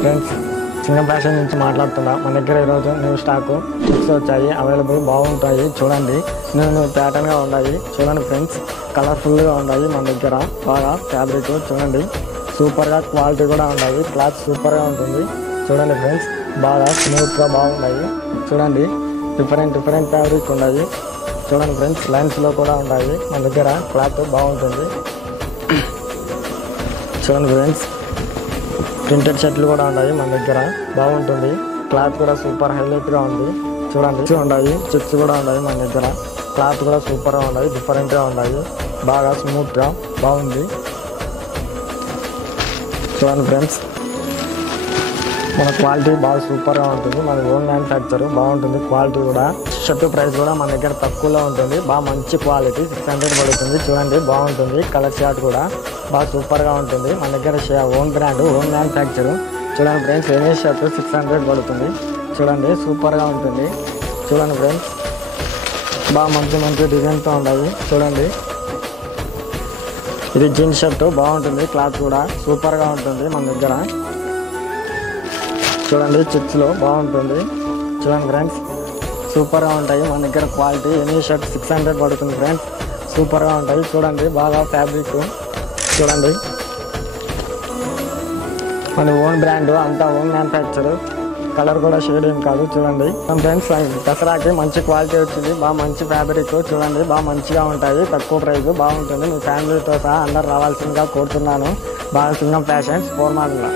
Friends, Singam fashion నుంచి మాట్లాడుతున్నా. మన దగ్గర ఈరోజు న్యూ స్టాక్ బుక్స్ వచ్చాయి, అవైలబుల్ బాగుంటాయి. చూడండి, న్యూ ప్యాటర్న్గా ఉన్నాయి. చూడండి ఫ్రెండ్స్, కలర్ఫుల్గా ఉన్నాయి. మన దగ్గర బాగా ఫ్యాబ్రిక్ చూడండి, సూపర్గా క్వాలిటీ కూడా ఉన్నాయి. క్లాత్ సూపర్గా ఉంటుంది. చూడండి ఫ్రెండ్స్, బాగా స్మూత్గా బాగున్నాయి. చూడండి, డిఫరెంట్ ఫ్యాబ్రిక్ ఉన్నాయి. చూడండి ఫ్రెండ్స్, లైన్స్లో కూడా ఉన్నాయి. మన దగ్గర క్లాత్ బాగుంటుంది. చూడండి ఫ్రెండ్స్, ప్రింటెడ్ షర్ట్లు కూడా ఉన్నాయి. మన దగ్గర బాగుంటుంది. క్లాత్ కూడా సూపర్ హైలైట్గా ఉంది. చూడండి ఉన్నాయి, చెక్స్ కూడా ఉన్నాయి. మన దగ్గర క్లాత్ కూడా సూపర్గా ఉన్నాయి, డిఫరెంట్గా ఉన్నాయి. బాగా స్మూత్గా బాగుంది. చూడండి ఫ్రెండ్స్, మన క్వాలిటీ బాగా సూపర్గా ఉంటుంది. మన ఓన్ మ్యానుఫ్యాక్చర్ బాగుంటుంది. క్వాలిటీ కూడా, షర్ట్ ప్రైస్ కూడా మన దగ్గర తక్కువలో ఉంటుంది. బాగా మంచి క్వాలిటీ, 600 పడుతుంది. చూడండి, బాగుంటుంది. కలర్ షార్ట్ కూడా బాగా సూపర్గా ఉంటుంది. మన దగ్గర ఓన్ బ్రాండ్, ఓన్ మ్యానుఫ్యాక్చర్. చూడండి ఫ్రెండ్స్, ఎనీ షర్ట్ 600 పడుతుంది. చూడండి, సూపర్గా ఉంటుంది. చూడండి ఫ్రెండ్స్, బాగా మంచి డిజైన్తో ఉన్నాయి. చూడండి, ఇది జీన్స్ షర్ట్ బాగుంటుంది. క్లాత్ కూడా సూపర్గా ఉంటుంది. మన దగ్గర చూడండి, చిప్స్లో బాగుంటుంది. చూడండి ఫ్రెండ్స్, సూపర్గా ఉంటాయి. మన దగ్గర క్వాలిటీ ఎనీ షర్ట్ 600 పడుతుంది ఫ్రెండ్స్. సూపర్గా ఉంటాయి. చూడండి, బాగా ఫ్యాబ్రిక్. చూడండి, మన ఓన్ బ్రాండ్, అంతా ఓన్ మ్యానుఫ్యాక్చర్. కలర్ కూడా షేడ్ ఏం కాదు. చూడండి ఫ్రెండ్స్, దసరాకి మంచి క్వాలిటీ వచ్చింది. బాగా మంచి ఫ్యాబ్రిక్. చూడండి, బాగా మంచిగా ఉంటాయి. తక్కువ ప్రైస్ బాగుంటుంది. మీ ఫ్యామిలీతో సహా అందరు రావాల్సిందిగా కోరుతున్నాను. బాగా సింగం ఫ్యాషన్స్ 4 మాటల.